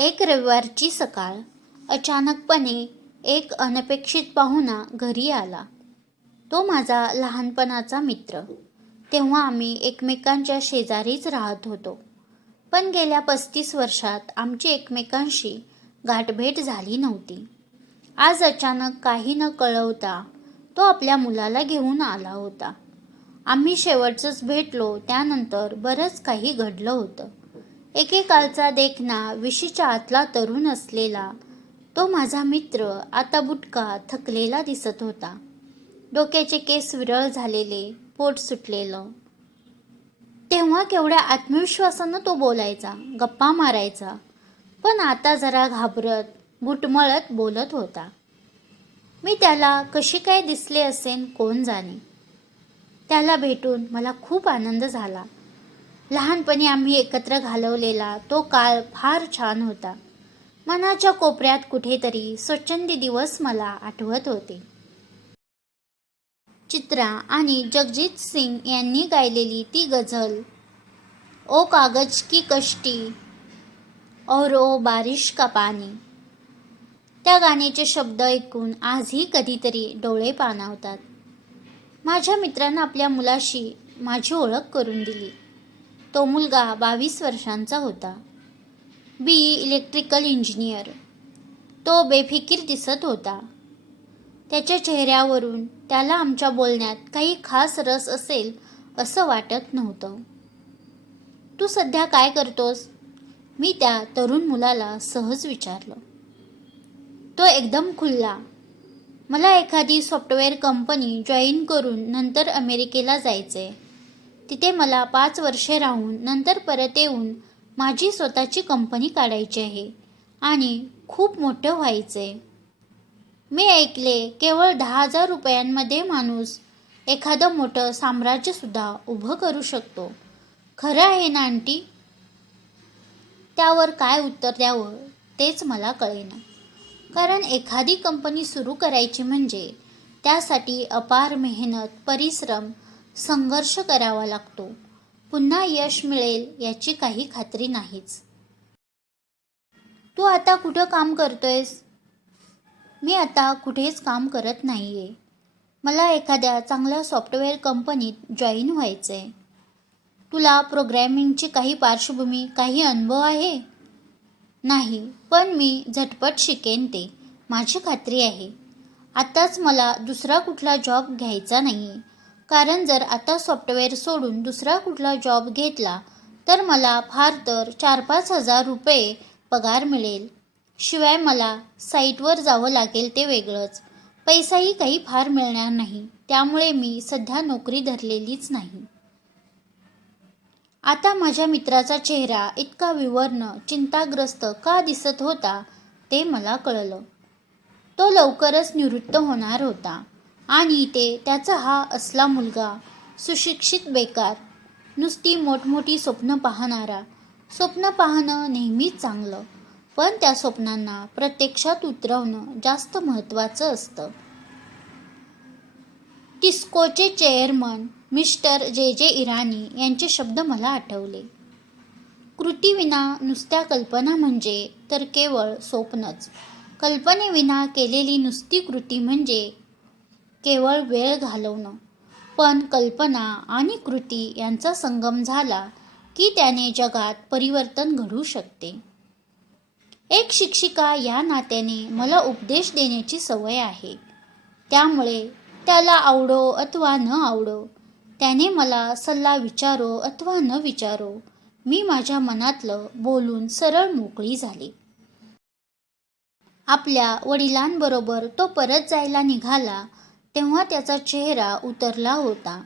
एक रविवारची सकाळ. अचानकपणे एक अनपेक्षित पाहुणा घरी आला. तो माझा लहानपणाचा मित्र. तेव्हा आम्ही एकमेकांच्या शेजारीच राहत होतो. पण गेल्या 35 वर्षात आमची एकमेकांशी गाठभेट झाली नव्हती. आज अचानक काही न कळवता तो आपल्या मुलाला घेऊन आला होता. आम्ही शेवटचंच भेटलो त्यानंतर बरंच काही घडलं होतं. एकेकाळचा देखणा 20च्या आतला तरुण असलेला तो माझा मित्र आता बुटका थकलेला दिसत होता. डोक्याचे केस विरळ झालेले, पोट सुटलेलं. तेव्हा केवढ्या आत्मविश्वासानं तो बोलायचा, गप्पा मारायचा, पण आता जरा घाबरत, घुटमळत बोलत होता. मी त्याला कशी काय दिसले असेन कोण जाणे. त्याला भेटून मला खूप आनंद झाला. लहानपणी आम्ही एकत्र घालवलेला तो काळ फार छान होता. मनाच्या कोपऱ्यात कुठेतरी स्वच्छंदी दिवस मला आठवत होते. चित्रा आणि जगजीत सिंग यांनी गायलेली ती गझल, ओ कागज की कश्ती और ओ बारिश का पाणी. त्या गाण्याचे शब्द ऐकून आजही कधीतरी डोळे पाणावतात. माझ्या मित्रानं आपल्या मुलाशी माझी ओळख करून दिली. तो मुलगा 22 वर्षांचा होता. BE electrical engineer. तो बेफिकीर दिसत होता. त्याच्या चेहऱ्यावरून त्याला आमच्या बोलण्यात काही खास रस असेल असं वाटत नव्हतं. तू सध्या काय करतोस? मी त्या तरुण मुलाला सहज विचारलं. तो एकदम खुलला. मला एखादी सॉफ्टवेअर कंपनी जॉईन करून नंतर अमेरिकेला जायचंय. तिथे मला 5 वर्षे राहून नंतर परत येऊन माझी स्वतःची कंपनी काढायची आहे आणि खूप मोठं व्हायचंय. मी ऐकले केवळ 10,000 रुपयांमध्ये माणूस एखादं मोठं साम्राज्यसुद्धा उभं करू शकतो. खरं आहे ना आंटी? त्यावर काय उत्तर द्यावं तेच मला कळेना. कारण एखादी कंपनी सुरू करायची म्हणजे त्यासाठी अपार मेहनत, परिश्रम, संघर्ष करावा लागतो. पुन्हा यश मिळेल याची काही खात्री नाहीच. तू आता कुठं काम करतोयस? मी आता कुठेच काम करत नाहीये. मला एखाद्या चांगल्या सॉफ्टवेअर कंपनीत जॉईन व्हायचंय. तुला प्रोग्रॅमिंगची काही पार्श्वभूमी, काही अनुभव आहे? नाही, पण मी झटपट शिकेन ते, माझी खात्री आहे. आताच मला दुसरा कुठला जॉब घ्यायचा नाहीये. कारण जर आता सॉफ्टवेअर सोडून दुसरा कुठला जॉब घेतला तर मला फार तर 4-5 हजार रुपये पगार मिळेल. शिवाय मला साईटवर जावं लागेल ते वेगळंच. पैसाही काही फार मिळणार नाही. त्यामुळे मी सध्या नोकरी धरलेलीच नाही. आता माझ्या मित्राचा चेहरा इतका विवर्ण, चिंताग्रस्त का दिसत होता ते मला कळलं. तो लवकरच निवृत्त होणार होता आणि त्याचा हा असला मुलगा, सुशिक्षित बेकार, नुसती मोठमोठी स्वप्न पाहणारा. स्वप्न पाहणं नेहमीच चांगलं, पण त्या स्वप्नांना प्रत्यक्षात उतरवणं जास्त महत्त्वाचं असतं. टिस्कोचे चेअरमन मिस्टर जे इराणी यांचे शब्द मला आठवले. कृतीविना नुसत्या कल्पना म्हणजे तर केवळ स्वप्नच. कल्पनेविना केलेली नुसती कृती म्हणजे केवळ वेळ घालवणं. पण कल्पना आणि कृती यांचा संगम झाला की त्याने जगात परिवर्तन घडू शकते. एक शिक्षिका या नात्याने मला उपदेश देण्याची सवय आहे. त्यामुळे त्याला आवडो अथवा न आवडो, त्याने मला सल्ला विचारो अथवा न विचारो, मी माझ्या मनातलं बोलून सरळ मोकळी झाली. आपल्या वडिलांबरोबर तो परत जायला निघाला तेव्हा त्याचा चेहरा उतरला होता.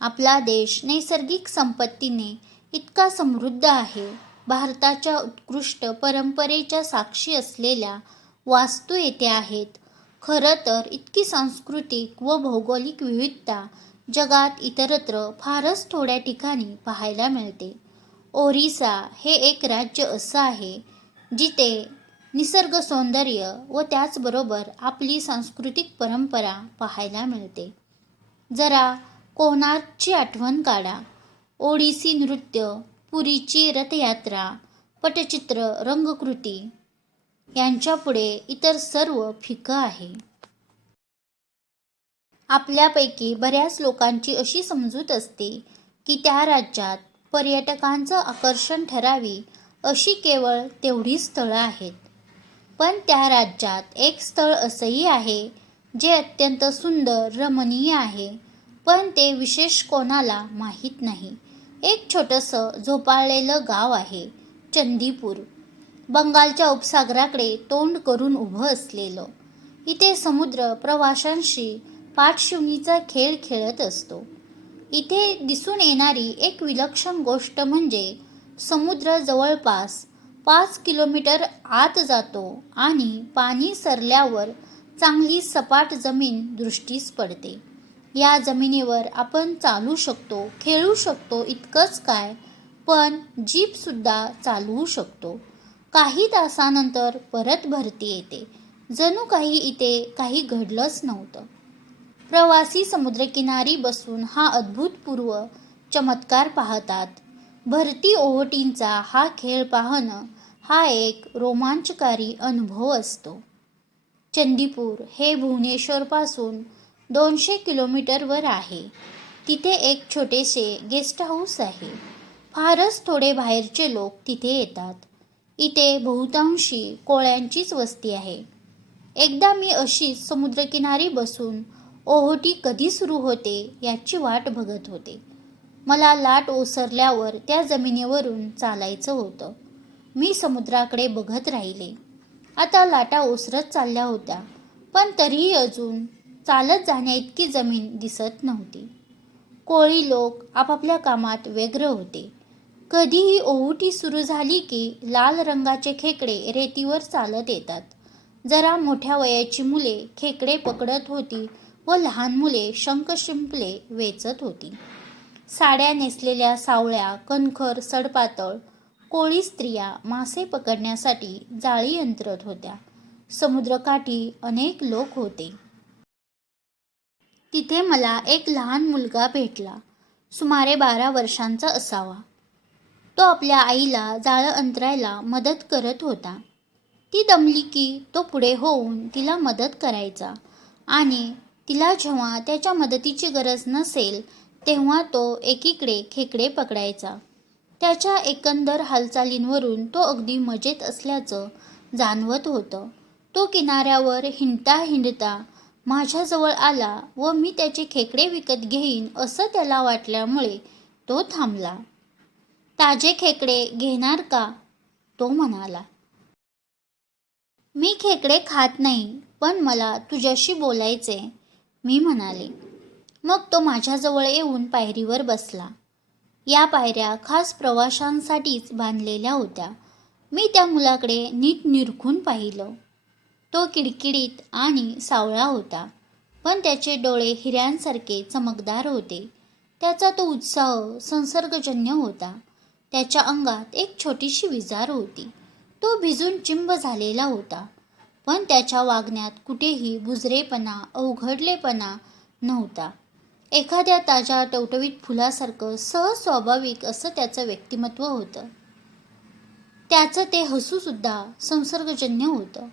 आपला देश नैसर्गिक संपत्तीने इतका समृद्ध आहे. भारताच्या उत्कृष्ट परंपरेच्या साक्षी असलेल्या वास्तू येथे आहेत. खरं तर इतकी सांस्कृतिक व भौगोलिक विविधता जगात इतरत्र फारच थोड्या ठिकाणी पाहायला मिळते. ओरिसा हे एक राज्य असं आहे जिथे निसर्ग सौंदर्य व त्याचबरोबर आपली सांस्कृतिक परंपरा पाहायला मिळते. जरा कोणार्कची आठवण काढा. ओडिसी नृत्य, पुरीची रथयात्रा, पटचित्र, रंगकृती यांच्यापुढे इतर सर्व फिकं आहे. आपल्यापैकी बऱ्याच लोकांची अशी समजूत असते की त्या राज्यात पर्यटकांचं आकर्षण ठरावी अशी केवळ तेवढीच स्थळं आहेत. पण त्या राज्यात एक स्थळ असंही आहे जे अत्यंत सुंदर, रमणीय आहे, पण ते विशेष कोणाला माहीत नाही. एक छोटंसं झोपाळलेलं गाव आहे, चंदीपूर. बंगालच्या उपसागराकडे तोंड करून उभं असलेलं. इथे समुद्र प्रवाशांशी पाठशिवणीचा खेळ खेळत असतो. इथे दिसून येणारी एक विलक्षण गोष्ट म्हणजे समुद्र जवळपास 5 किलोमीटर आत जातो आणि पाणी सरल्यावर चांगली सपाट जमीन दृष्टीस पडते. या जमिनीवर आपण चालू शकतो, खेळू शकतो इतकंच काय, पण जीपसुद्धा चालवू शकतो. काही तासानंतर परत भरती येते. जणू काही इथे काही घडलंच नव्हतं. प्रवासी समुद्रकिनारी बसून हा अभूतपूर्व चमत्कार पाहतात. भरती ओहोटींचा हा खेळ पाहणं हा एक रोमांचकारी अनुभव असतो. चंदीपूर हे भुवनेश्वरपासून 200 किलोमीटरवर आहे. तिथे एक छोटेसे गेस्ट हाऊस आहे. फारच थोडे बाहेरचे लोक तिथे येतात. इथे बहुतांशी कोळ्यांचीच वस्ती आहे. एकदा मी अशीच समुद्रकिनारी बसून ओहोटी कधी सुरू होते याची वाट बघत होते. मला लाट ओसरल्यावर त्या जमिनीवरून चालायचं होतं. मी समुद्राकडे बघत राहिले. आता लाटा ओसरत चालल्या होत्या, पण तरीही अजून चालत जाण्याइतकी जमीन दिसत नव्हती. कोळी लोक आपापल्या कामात व्यग्र होते. कधीही ओहोटी सुरू झाली की लाल रंगाचे खेकडे रेतीवर चालत येतात. जरा मोठ्या वयाची मुले खेकडे पकडत होती व लहान मुले शंख शिंपले वेचत होती. साड्या नेसलेल्या सावळ्या, कणखर, सडपातळ कोळी स्त्रिया मासे पकडण्यासाठी जाळी अंथरत होत्या. समुद्रकाठी अनेक लोक होते. तिथे मला एक लहान मुलगा भेटला. सुमारे 12 वर्षांचा असावा. तो आपल्या आईला जाळं अंथरायला मदत करत होता. ती दमली की तो पुढे होऊन तिला मदत करायचा आणि तिला जेव्हा त्याच्या मदतीची गरज नसेल तेव्हा तो एकीकडे खेकडे पकडायचा. त्याच्या एकंदर हालचालींवरून तो अगदी मजेत असल्याचं जाणवत होतं. तो किनाऱ्यावर हिंडता हिंडता माझ्याजवळ आला व मी त्याचे खेकडे विकत घेईन असं त्याला वाटल्यामुळे तो थांबला. ताजे खेकडे घेणार का? तो म्हणाला. मी खेकडे खात नाही, पण मला तुझ्याशी बोलायचे, मी म्हणाले. मग तो माझ्याजवळ येऊन पायरीवर बसला. या पायऱ्या खास प्रवाशांसाठीच बांधलेल्या होत्या. मी त्या मुलाकडे नीट निरखून पाहिलं. तो किडकिडीत आणि सावळा होता, पण त्याचे डोळे हिऱ्यांसारखे चमकदार होते. त्याचा तो उत्साह संसर्गजन्य होता. त्याच्या अंगात एक छोटीशी विजार होती. तो भिजून चिंब झालेला होता, पण त्याच्या वागण्यात कुठेही बुजरेपणा, अवघडलेपणा नव्हता. एखाद्या ताज्या टवटवीत फुलासारखं सहज स्वाभाविक असं त्याचं व्यक्तिमत्व होतं. त्याचं ते हसूसुद्धा संसर्गजन्य होतं.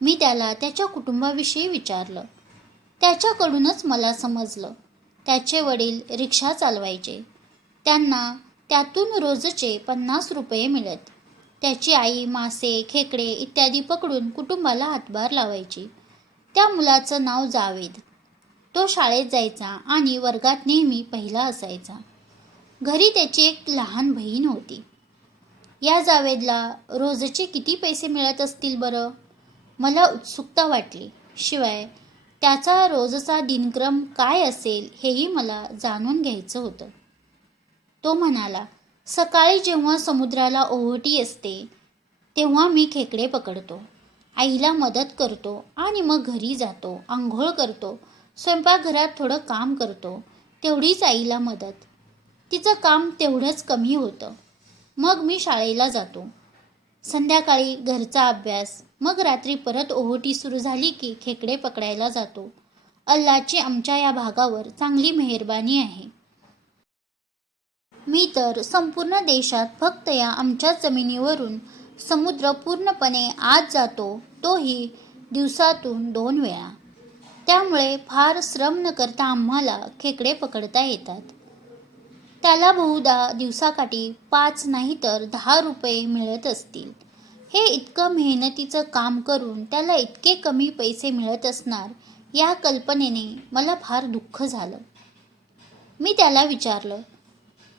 मी त्याला त्याच्या कुटुंबाविषयी विचारलं. त्याच्याकडूनच मला समजलं. त्याचे वडील रिक्षा चालवायचे. त्यांना त्यातून रोजचे 50 रुपये मिळत. त्याची आई मासे, खेकडे इत्यादी पकडून कुटुंबाला हातभार लावायची. त्या मुलाचं नाव जावेद. तो शाळेत जायचा आणि वर्गात नेहमी पहिला असायचा. घरी त्याची एक लहान बहीण होती. या जावेदला रोजचे किती पैसे मिळत असतील बरं? मला उत्सुकता वाटली. शिवाय त्याचा रोजचा दिनक्रम काय असेल हेही मला जाणून घ्यायचं होतं. तो म्हणाला, सकाळी जेव्हा समुद्राला ओहोटी असते तेव्हा मी खेकडे पकडतो, आईला मदत करतो आणि मग घरी जातो, आंघोळ करतो, स्वयंपाकघरात थोडं काम करतो. तेवढीच आईला मदत. तिचं काम तेवढंच कमी होतं. मग मी शाळेला जातो. संध्याकाळी घरचा अभ्यास. मग रात्री परत ओहोटी सुरू झाली की खेकडे पकडायला जातो. अल्लाची आमच्या या भागावर चांगली मेहरबानी आहे. मी तर संपूर्ण देशात फक्त या आमच्या जमिनीवरून समुद्र पूर्णपणे आत जातो, तोही दिवसातून 2 वेळा. त्यामुळे फार श्रम न करता आम्हाला खेकडे पकडता येतात. त्याला बहुधा दिवसाकाठी 5 नाही तर 10 रुपये मिळत असतील. हे इतकं मेहनतीचं काम करून त्याला इतके कमी पैसे मिळत असणार या कल्पनेने मला फार दुःख झालं. मी त्याला विचारलं,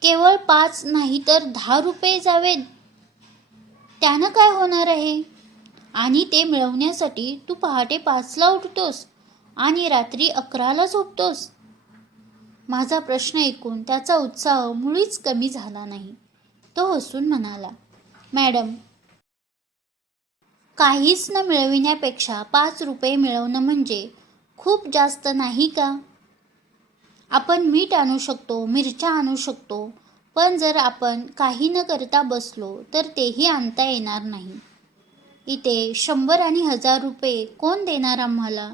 केवळ 5 नाही तर 10 रुपये जावेत, त्यानं काय होणार आहे? आणि ते मिळवण्यासाठी तू पहाटे 5ला उठतोस आणि रात्री 11ला झोपतोस? माझा प्रश्न ऐकून त्याचा उत्साह मुळीच कमी झाला नाही. तो हसून म्हणाला, मॅडम, काहीच न मिळविण्यापेक्षा 5 रुपये मिळवणं म्हणजे खूप जास्त नाही का? आपण मीठ आणू शकतो, मिरच्या आणू शकतो, पण जर आपण काही न करता बसलो तर तेही आणता येणार नाही. इथे 100 आणि 1000 रुपये कोण देणार आम्हाला?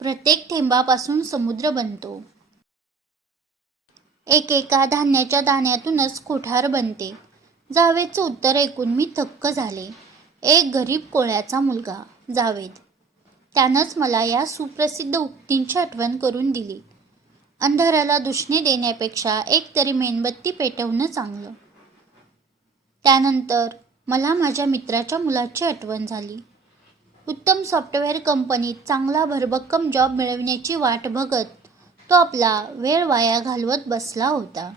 प्रत्येक थेंबापासून समुद्र बनतो. एकेका धान्याच्या दाण्यातूनच कोठार बनते. जावेदचं उत्तर ऐकून मी थक्क झाले. एक गरीब कोळ्याचा मुलगा, जावेद. त्यानंच मला या सुप्रसिद्ध उक्तींची आठवण करून दिली. अंधाराला दुष्णे देण्यापेक्षा एकतरी मेणबत्ती पेटवणं चांगलं. त्यानंतर मला माझ्या मित्राच्या मुलाची आठवण झाली. उत्तम सॉफ्टवेअर कंपनीत चांगला भरभक्कम जॉब मिळवण्याची वाट बघत तो आपला वेळ वाया घालवत बसला होता.